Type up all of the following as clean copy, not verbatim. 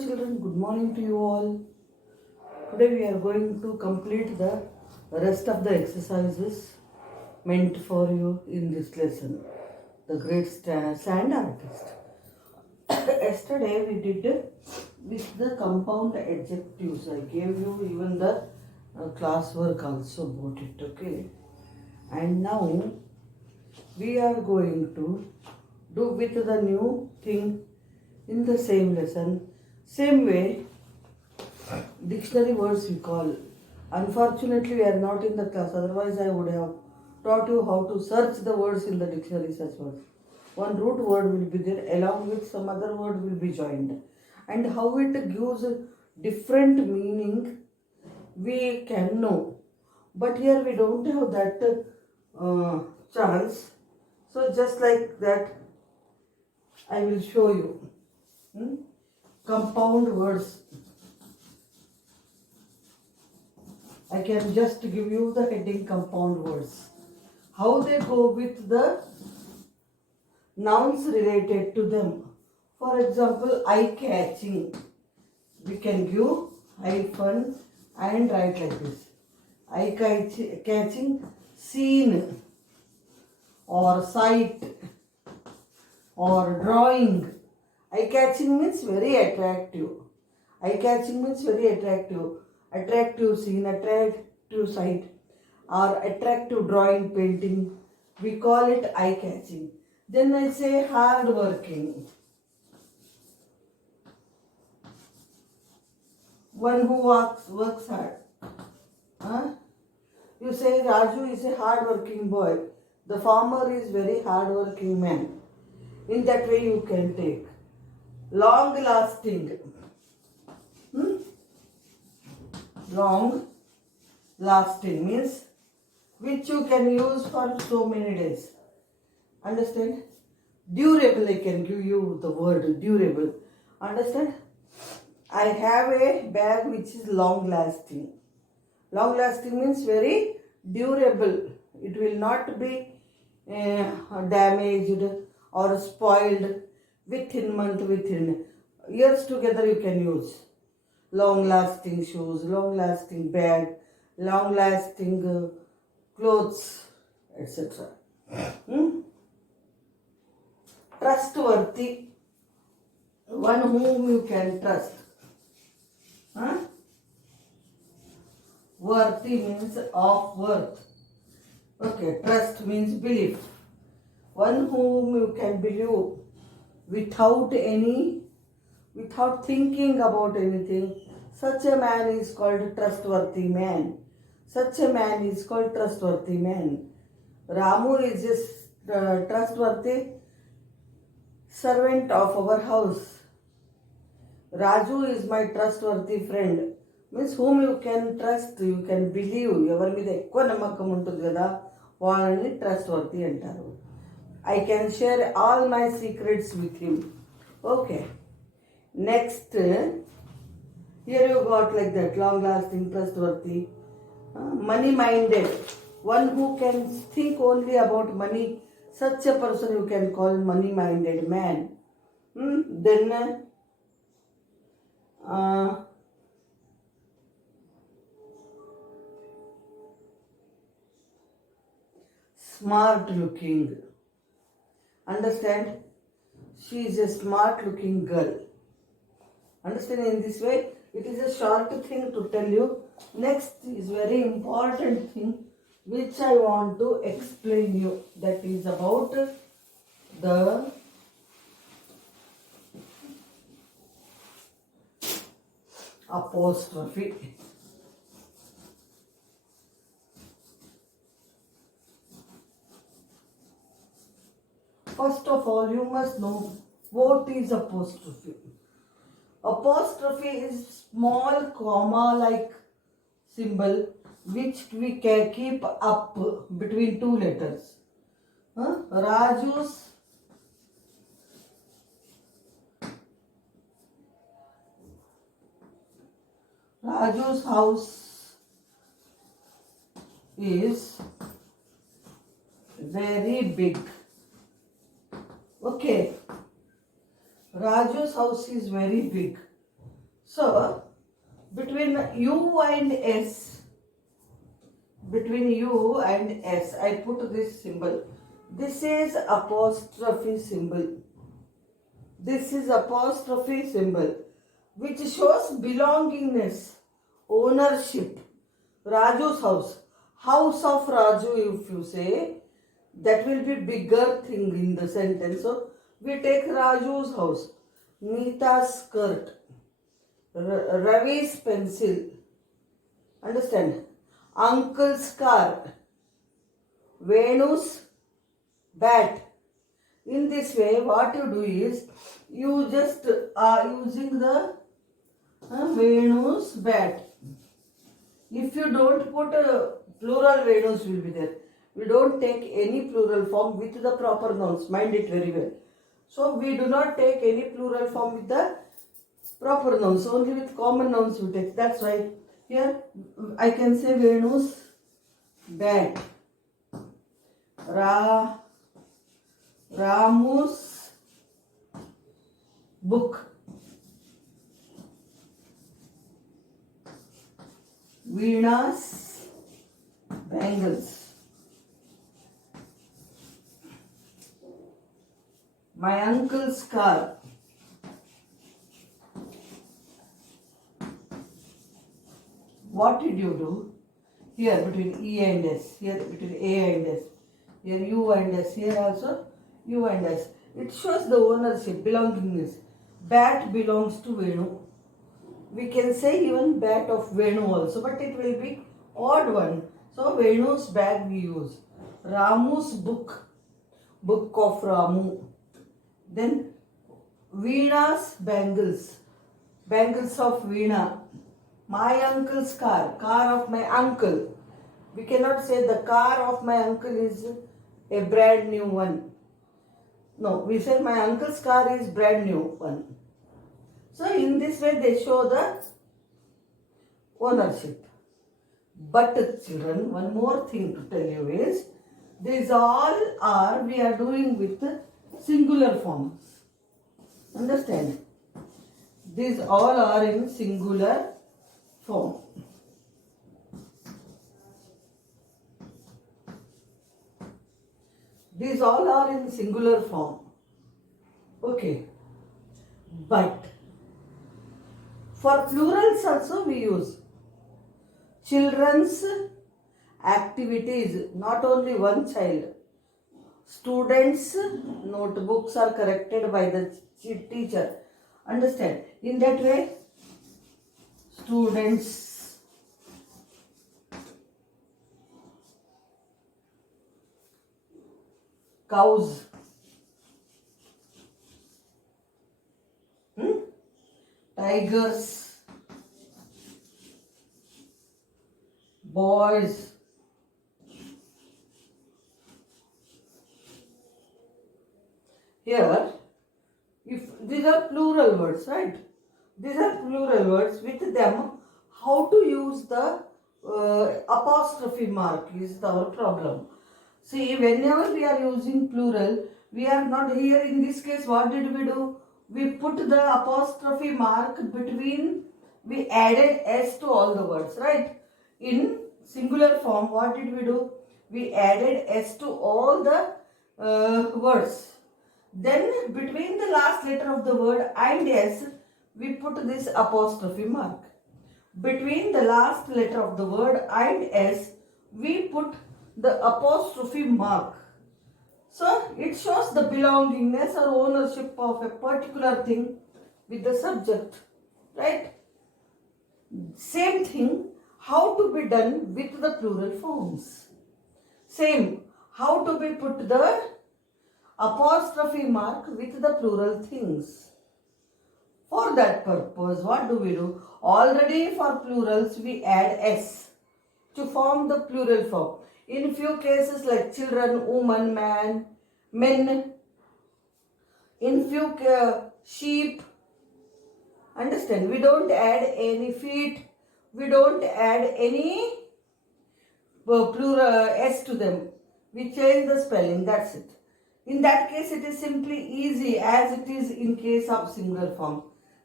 children, good morning to you all. Today we are going to complete the rest of the exercises meant for you in this lesson. The great sand artist. Yesterday we did with the compound adjectives. I gave you even the classwork also about it, okay? And now we are going to do with the new thing in the same lesson. Same way, dictionary words we call. Unfortunately, we are not in the class, otherwise, I would have taught you how to search the words in the dictionary as well. One root word will be there, along with some other word will be joined. And how it gives a different meaning, we can know. But here we don't have that chance. So, just like that, I will show you. Compound words. I can just give you the heading compound words. How they go with the nouns related to them. For example, eye-catching. We can give hyphen and write like this. Eye-catching, seen or sight or drawing. Eye-catching means very attractive. Eye-catching means very attractive. Attractive scene, attractive sight, or attractive drawing, painting. We call it eye-catching. Then I say hard-working. One who works hard. You say Raju is a hard-working boy. The farmer is very hard-working man. In that way you can take. Long-lasting. Long-lasting means which you can use for so many days. Understand? Durable, I can give you the word durable. Understand? I have a bag which is long-lasting. Long-lasting means very durable. It will not be damaged or spoiled within month, within years together you can use. Long-lasting shoes, long-lasting bag, long-lasting clothes, etc. Trustworthy, one whom you can trust. Worthy means of worth. Okay, trust means belief. One whom you can believe without thinking about anything. Such a man is called trustworthy man. Such a man is called trustworthy man. Ramu is a trustworthy servant of our house. Raju is my trustworthy friend. Means whom you can trust, you can believe. ఎవరి మీద ఎక్కువ నమ్మకం ఉంటుంది కదా వాళ్ళని ట్రస్ట్వర్తీ అంటారు. I can share all my secrets with him. Okay. Next, here you got like that, long-lasting, trustworthy, money-minded, one who can think only about money. Such a person you can call money-minded man. Then, smart-looking. Understand? She is a smart-looking girl. Understand, in this way, it is a short thing to tell you. Next is very important thing which I want to explain you. That is about the apostrophe. First of all, you must know what is apostrophe. Apostrophe is small comma-like symbol which we can keep up between two letters. Raju's house is very big. Okay. Raju's house is very big. So between U and S, I put this symbol. This is apostrophe symbol. This is apostrophe symbol which shows belongingness, ownership. Raju's house. House of Raju, if you say, that will be bigger thing in the sentence. So we take Raju's house. Neeta's skirt. Ravi's pencil. Understand? Uncle's car. Venu's bat. In this way, what you do is, you just are using the Venu's bat. If you don't put plural, Venus will be there. We don't take any plural form with the proper nouns. Mind it very well. So we do not take any plural form with the proper nouns. Only with common nouns we take. That's why here I can say Venu's bat. Ramu's book. Veena's bangles. My uncle's car. What did you do? Here between E and S. Here between A and S. Here U and S. Here also U and S. It shows the ownership, belongingness. Bat belongs to Venu. We can say even bat of Venu also, but it will be odd one. So Venu's bag we use. Ramu's book. Book of Ramu. Then Veena's bangles. Bangles of Veena. My uncle's car. Car of my uncle. We cannot say the car of my uncle is a brand new one. No, we say my uncle's car is brand new one. So in this way they show the ownership. But children, one more thing to tell you is, these all are, we are doing with singular forms. Understand? These all are in singular form. These all are in singular form. Okay. But for plurals also we use children's activities, not only one child. Students' notebooks are corrected by the teacher. Understand? In that way, students. Cows. Tigers. Boys. Here, if these are plural words, right? These are plural words. With them, how to use the apostrophe mark is our problem. See, whenever we are using plural, we are not here. In this case, what did we do? We put the apostrophe mark between, we added S to all the words, right? In singular form, what did we do? We added S to all the words. Then between the last letter of the word and S, we put this apostrophe mark. Between the last letter of the word and S, we put the apostrophe mark. So it shows the belongingness or ownership of a particular thing with the subject, right? Same thing, how to be done with the plural forms. Same, how to be put the apostrophe mark with the plural things. For that purpose, what do we do? Already for plurals, we add S to form the plural form. In few cases like children, woman, man, men. In few sheep. Understand? We don't add any feet. We don't add any plural S to them. We change the spelling. That's it. In that case, it is simply easy as it is in case of singular form.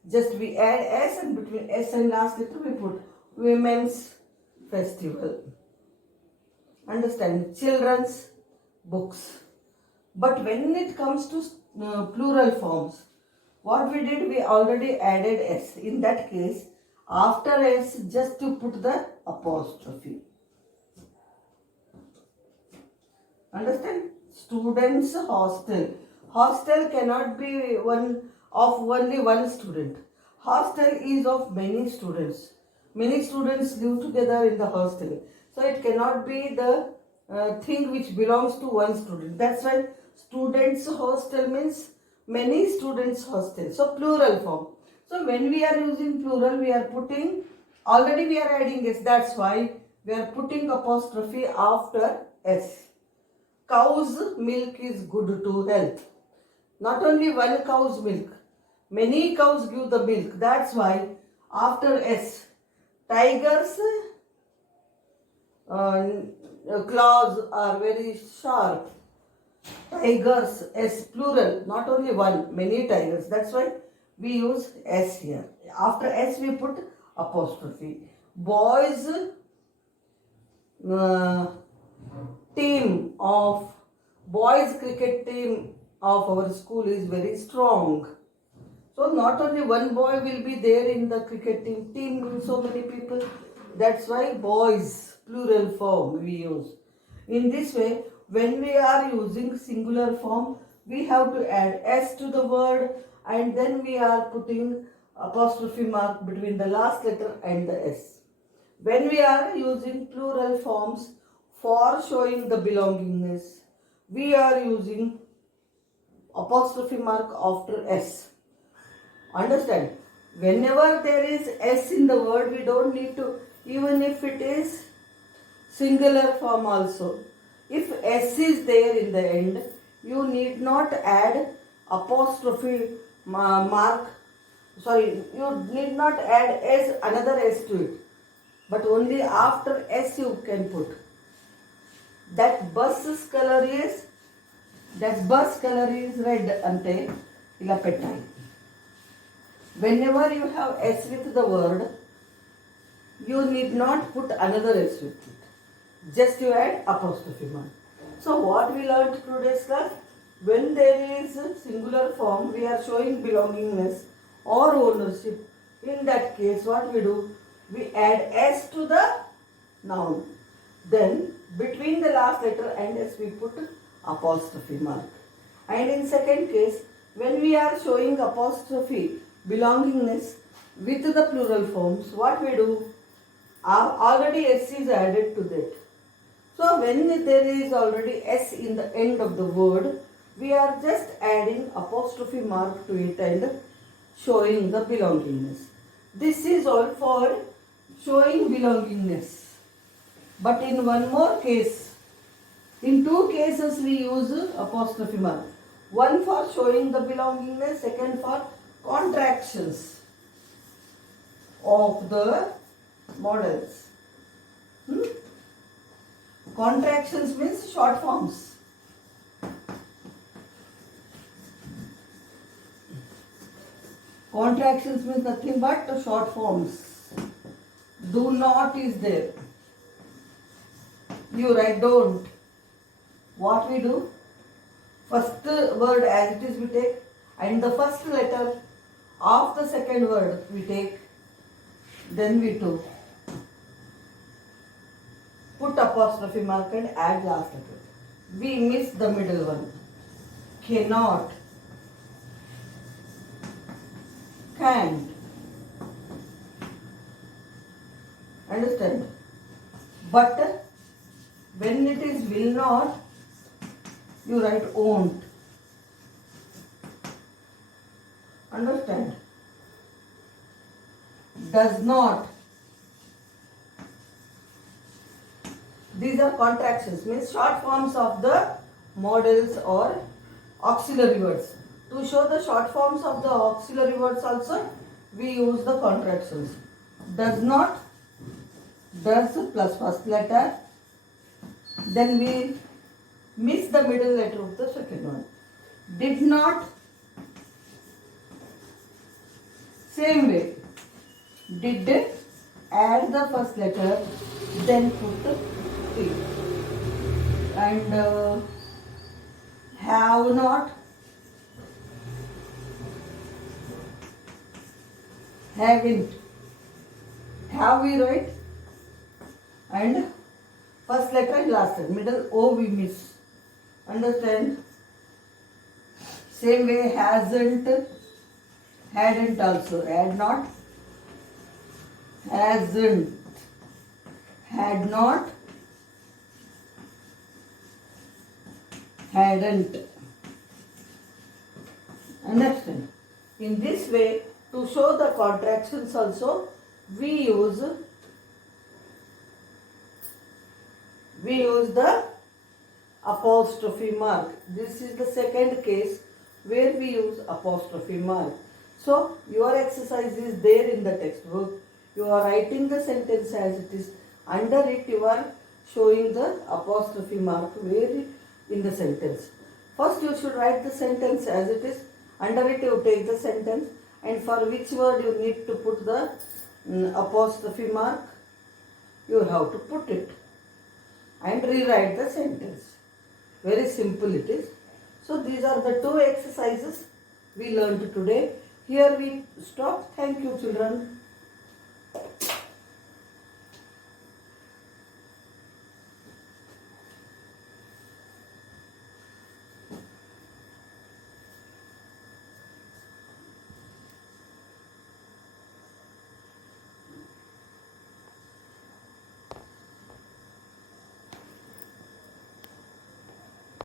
Just we add S, and between S and last letter we put Women's Festival. Understand? Children's books. But when it comes to plural forms, what we did, we already added S. In that case, after S, just to put the apostrophe. Understand? Students' hostel. Hostel cannot be one of only one student. Hostel is of many students. Many students live together in the hostel. So it cannot be the thing which belongs to one student. That's why students' hostel means many students' hostel. So plural form. So when we are using plural, we are putting, already we are adding S. That's why we are putting apostrophe after S. Cow's milk is good to health. Not only one cow's milk, many cows give the milk. That's why after S, tigers' claws are very sharp. Tigers, S plural, not only one, many tigers. That's why we use S here. After S we put apostrophe. Boys team of boys cricket team of our school is very strong. So not only one boy will be there in the cricket team. Team means so many people. That's why boys plural form we use. In this way, when we are using singular form, we have to add S to the word, and then we are putting apostrophe mark between the last letter and the S. When we are using plural forms for showing the belongingness, we are using apostrophe mark after S. Understand? Whenever there is S in the word, we don't need to, even if it is singular form also. If S is there in the end, you need not add apostrophe mark. Sorry, you need not add S, another S to it. But only after S you can put. That bus color is red ante ila pettai. Whenever you have S with the word, you need not put another S with it. Just you add apostrophe mark. So what we learned today's class? When there is a singular form, we are showing belongingness or ownership. In that case, what we do? We add S to the noun. Then between the last letter and S we put apostrophe mark. And in second case, when we are showing apostrophe belongingness with the plural forms, what we do? Already S is added to that. So when there is already S in the end of the word, we are just adding apostrophe mark to it and showing the belongingness. This is all for showing belongingness. But in one more case, in two cases we use apostrophe mark. One for showing the belongingness, second for contractions of the models. Contractions means short forms. Contractions means nothing but short forms. Do not is there. You write don't. What we do? First word as it is we take, and the first letter of the second word we take. Then we do put apostrophe mark and add last letter. We miss the middle one. Cannot, can't. Understand? But when it is will not, you write won't. Understand? Does not. These are contractions, means short forms of the models or auxiliary words. To show the short forms of the auxiliary words also, we use the contractions. Does not, does plus first letter, then we miss the middle letter of the second one. Did not, Same way. Did add the first letter, then put the T. And have not, haven't. Have we write, and first letter and last letter, middle O we miss. Understand? Same way, hasn't, hadn't also. Had not, hasn't, had not, hadn't. Understand? In this way, to show the contractions also, we use the apostrophe mark. This is the second case where we use apostrophe mark. So your exercise is there in the textbook. You are writing the sentence as it is. Under it you are showing the apostrophe mark where in the sentence. First you should write the sentence as it is. Under it you take the sentence, and for which word you need to put the apostrophe mark, you have to put it and rewrite the sentence. Very simple it is. So these are the two exercises we learned today. Here we stop. Thank you, children.